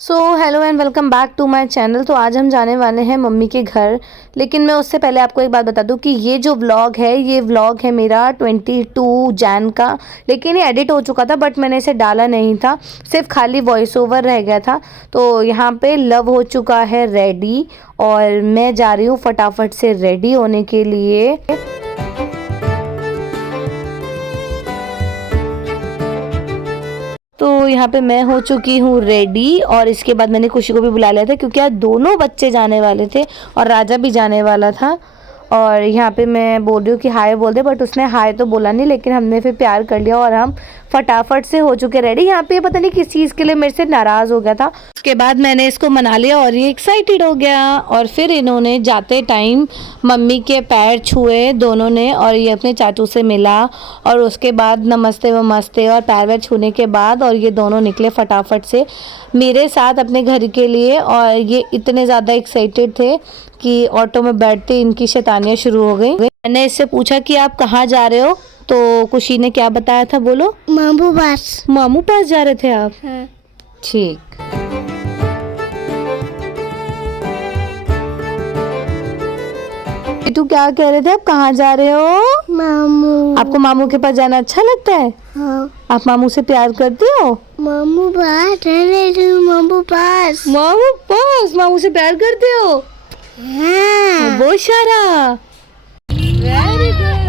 So hello and welcome back to my channel. तो आज हम जाने वाले हैं मम्मी के घर। लेकिन मैं उससे पहले आपको एक बात बता दूं कि ये व्लॉग है मेरा 22 जैन का। लेकिन ये एडिट हो चुका था बट मैंने इसे डाला नहीं था, सिर्फ खाली वॉइस ओवर रह गया था। तो यहाँ पे लव हो चुका है रेडी और मैं जा रही हूँ फटाफट से रेडी होने के लिए। तो यहाँ पे मैं हो चुकी हूँ रेडी और इसके बाद मैंने खुशी को भी बुला लिया था क्योंकि आज दोनों बच्चे जाने वाले थे और राजा भी जाने वाला था। और यहाँ पे मैं बोल रही हूँ कि हाय बोल दे, बट उसने हाय तो बोला नहीं, लेकिन हमने फिर प्यार कर लिया और हम फटाफट से हो चुके रेडी। यहाँ पे पता नहीं किस चीज़ के लिए मेरे से नाराज़ हो गया था। उसके बाद मैंने इसको मना लिया और ये एक्साइटेड हो गया। और फिर इन्होंने जाते टाइम मम्मी के पैर छुए दोनों ने और ये अपने चाचू से मिला और उसके बाद नमस्ते वमस्ते और पैर वैर छूने के बाद और ये दोनों निकले फटाफट से मेरे साथ अपने घर के लिए। और ये इतने ज़्यादा एक्साइटेड थे कि ऑटो में बैठते इनकी शैतानियाँ शुरू हो गई। मैंने इससे पूछा कि आप कहाँ जा रहे हो, तो खुशी ने क्या बताया था, बोलो। मामू पास। मामू पास जा रहे थे आप? हाँ। ठीक। तू क्या कह रहे थे, आप कहाँ जा रहे हो? मामू। आपको मामू के पास जाना अच्छा लगता है? हाँ। आप मामू से प्यार करती हो? मामू पास। मामू पास। मामू पास मामू से प्यार करते हो? हाँ। बहुत सारा। Very good.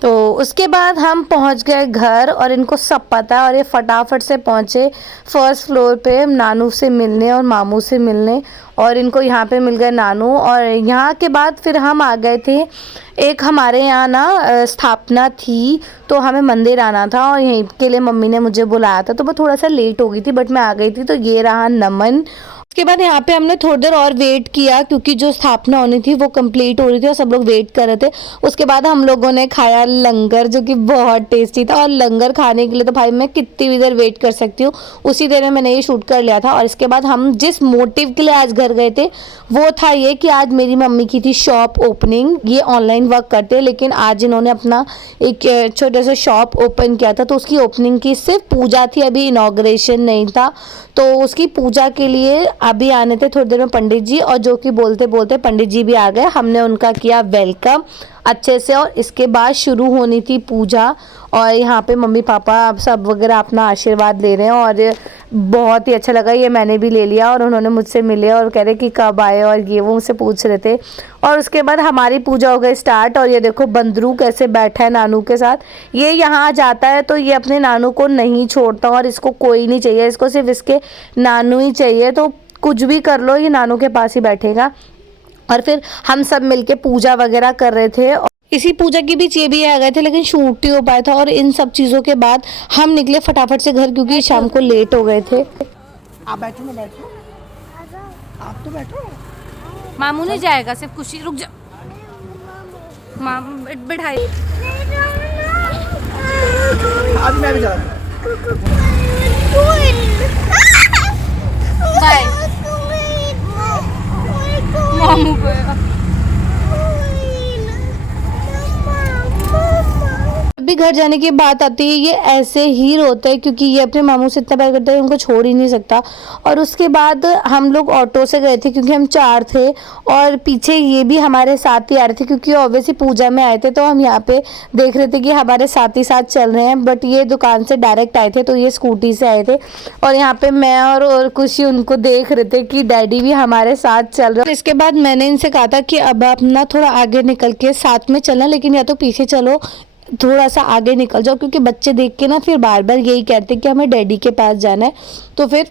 तो उसके बाद हम पहुंच गए घर और इनको सब पता है और ये फटाफट से पहुंचे फर्स्ट फ्लोर पे नानू से मिलने और मामू से मिलने। और इनको यहाँ पे मिल गए नानू। और यहाँ के बाद फिर हम आ गए थे, एक हमारे यहाँ ना स्थापना थी तो हमें मंदिर आना था और यहीं के लिए मम्मी ने मुझे बुलाया था। तो मैं थोड़ा सा लेट हो गई थी बट मैं आ गई थी। तो ये रहा नमन। उसके बाद यहाँ पे हमने थोड़ी देर और वेट किया क्योंकि जो स्थापना होनी थी वो कंप्लीट हो रही थी और सब लोग वेट कर रहे थे। उसके बाद हम लोगों ने खाया लंगर जो कि बहुत टेस्टी था। और लंगर खाने के लिए तो भाई मैं कितनी भी देर वेट कर सकती हूँ, उसी देर में मैंने ये शूट कर लिया था। और इसके बाद हम जिस मोटिव के लिए आज घर गए थे वो था ये कि आज मेरी मम्मी की थी शॉप ओपनिंग। ये ऑनलाइन वर्क करते हैं लेकिन आज इन्होंने अपना एक छोटा सा शॉप ओपन किया था। तो उसकी ओपनिंग की सिर्फ पूजा थी, अभी इनॉग्रेशन नहीं था। तो उसकी पूजा के लिए अभी आने थे थोड़ी देर में पंडित जी, और जो कि बोलते बोलते पंडित जी भी आ गए। हमने उनका किया वेलकम अच्छे से और इसके बाद शुरू होनी थी पूजा। और यहाँ पे मम्मी पापा सब वगैरह अपना आशीर्वाद ले रहे हैं और बहुत ही अच्छा लगा। ये मैंने भी ले लिया और उन्होंने मुझसे मिले और कह रहे कि कब आए और ये वो मुझसे पूछ रहे थे। और उसके बाद हमारी पूजा हो गई स्टार्ट। और ये देखो बंदरू कैसे बैठा है नानू के साथ। ये यहाँ जाता है तो ये अपने नानू को नहीं छोड़ता और इसको कोई नहीं चाहिए, इसको सिर्फ इसके नानू ही चाहिए। तो कुछ भी कर लो ये नानू के पास ही बैठेगा। और फिर हम सब मिलके पूजा वगैरह कर रहे थे। इसी पूजा के बीच ये भी आ गए थे लेकिन शूट नहीं हो पाया था। और इन सब चीज़ों के बाद हम निकले फटाफट से घर क्योंकि शाम को लेट हो गए थे। आप बैठो ना, बैठो आप तो बैठो। मामू नहीं जाएगा, सिर्फ खुशी। रुक जा मामू, बैठाई। अभी मैं भी जा रहा बाय मामू को। भी घर जाने की बात आती है ये ऐसे ही रोते हैं क्योंकि ये अपने मामू से इतना प्यार करता है, उनको छोड़ ही नहीं सकता। और उसके बाद हम लोग ऑटो से गए थे क्योंकि हम 4 थे और पीछे ये भी हमारे साथ ही आ रहे थे क्योंकि ऑब्वियसली पूजा में आए थे। तो हम यहाँ पे देख रहे थे कि हमारे साथ ही साथ चल रहे हैं, बट ये दुकान से डायरेक्ट आए थे तो ये स्कूटी से आए थे। और यहाँ पे मैं और खुशी उनको देख रहे थे कि डैडी भी हमारे साथ चल रहे। इसके बाद मैंने इनसे कहा था कि अब आप ना थोड़ा आगे निकल के साथ में चलना, लेकिन या तो पीछे चलो, थोड़ा सा आगे निकल जाओ, क्योंकि बच्चे देख के ना फिर बार बार यही कहते कि हमें डैडी के पास जाना है। तो फिर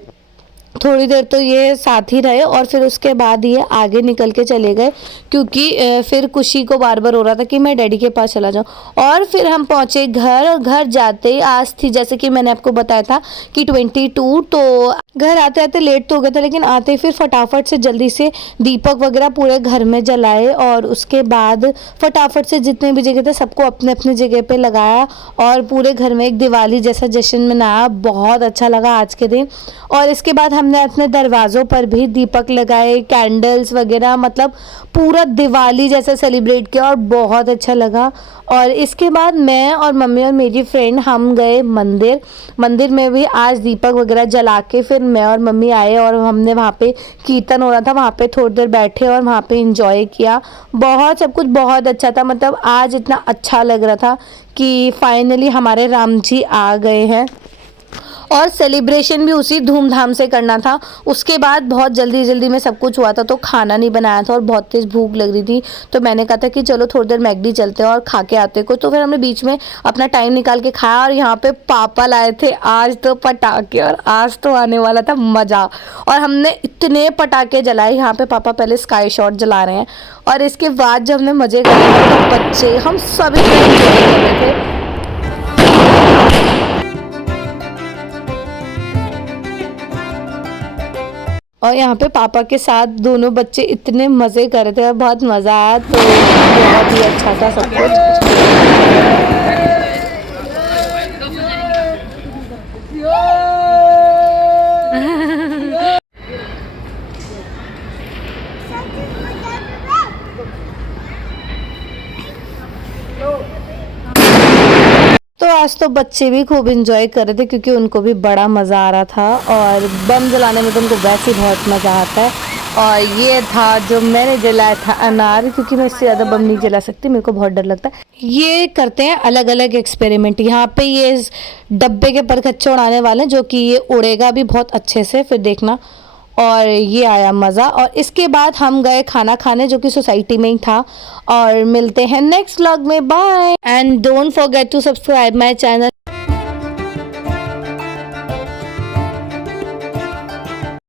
थोड़ी देर तो ये साथ ही रहे और फिर उसके बाद ये आगे निकल के चले गए क्योंकि फिर खुशी को बार बार हो रहा था कि मैं डैडी के पास चला जाऊं। और फिर हम पहुंचे घर और घर जाते ही आज थी, जैसे कि मैंने आपको बताया था कि 22। तो घर आते आते लेट तो हो गया था लेकिन आते फिर फटाफट से जल्दी से दीपक वगैरह पूरे घर में जलाए और उसके बाद फटाफट से जितने भी जगह थे सबको अपने अपने जगह पे लगाया और पूरे घर में एक दिवाली जैसा जश्न मनाया। बहुत अच्छा लगा आज के दिन। और इसके बाद हम हमने अपने दरवाज़ों पर भी दीपक लगाए, कैंडल्स वगैरह, मतलब पूरा दिवाली जैसा सेलिब्रेट किया और बहुत अच्छा लगा। और इसके बाद मैं और मम्मी और मेरी फ्रेंड हम गए मंदिर में भी आज दीपक वगैरह जला के फिर मैं और मम्मी आए और हमने वहाँ पे कीर्तन हो रहा था, वहाँ पे थोड़ी देर बैठे और वहाँ पे एंजॉय किया। बहुत सब कुछ बहुत अच्छा था, मतलब आज इतना अच्छा लग रहा था कि फाइनली हमारे राम जी आ गए हैं। और सेलिब्रेशन भी उसी धूमधाम से करना था। उसके बाद बहुत जल्दी में सब कुछ हुआ था, तो खाना नहीं बनाया था और बहुत तेज़ भूख लग रही थी, तो मैंने कहा था कि चलो थोड़ी देर मैकडी चलते हैं और खा के आते कुछ। तो फिर हमने बीच में अपना टाइम निकाल के खाया और यहाँ पे पापा लाए थे आज तो पटाखे, और आज तो आने वाला था मज़ा। और हमने इतने पटाखे जलाए, यहाँ पे पापा पहले स्काई शॉट जला रहे हैं और इसके बाद जब हमने मज़े करे तो बच्चे हम सभी एंजॉय कर रहे थे। और यहाँ पे पापा के साथ दोनों बच्चे इतने मज़े कर रहे थे और बहुत मज़ा आया, तो बहुत ही अच्छा था सब कुछ। तो आज तो बच्चे भी खूब एंजॉय कर रहे थे क्योंकि उनको भी बड़ा मज़ा आ रहा था और बम जलाने में तो उनको वैसे ही बहुत मज़ा आता है। और ये था जो मैंने जलाया था अनार, क्योंकि मैं इससे ज़्यादा बम नहीं जला सकती, मेरे को बहुत डर लगता है। ये करते हैं अलग अलग एक्सपेरिमेंट। यहाँ पे ये इस डब्बे के पर खच्चे उड़ाने वाले हैं जो कि ये उड़ेगा भी बहुत अच्छे से, फिर देखना। और ये आया मज़ा। और इसके बाद हम गए खाना खाने जो कि सोसाइटी में ही था। और मिलते हैं नेक्स्ट व्लॉग में, bye and don't forget to subscribe my channel.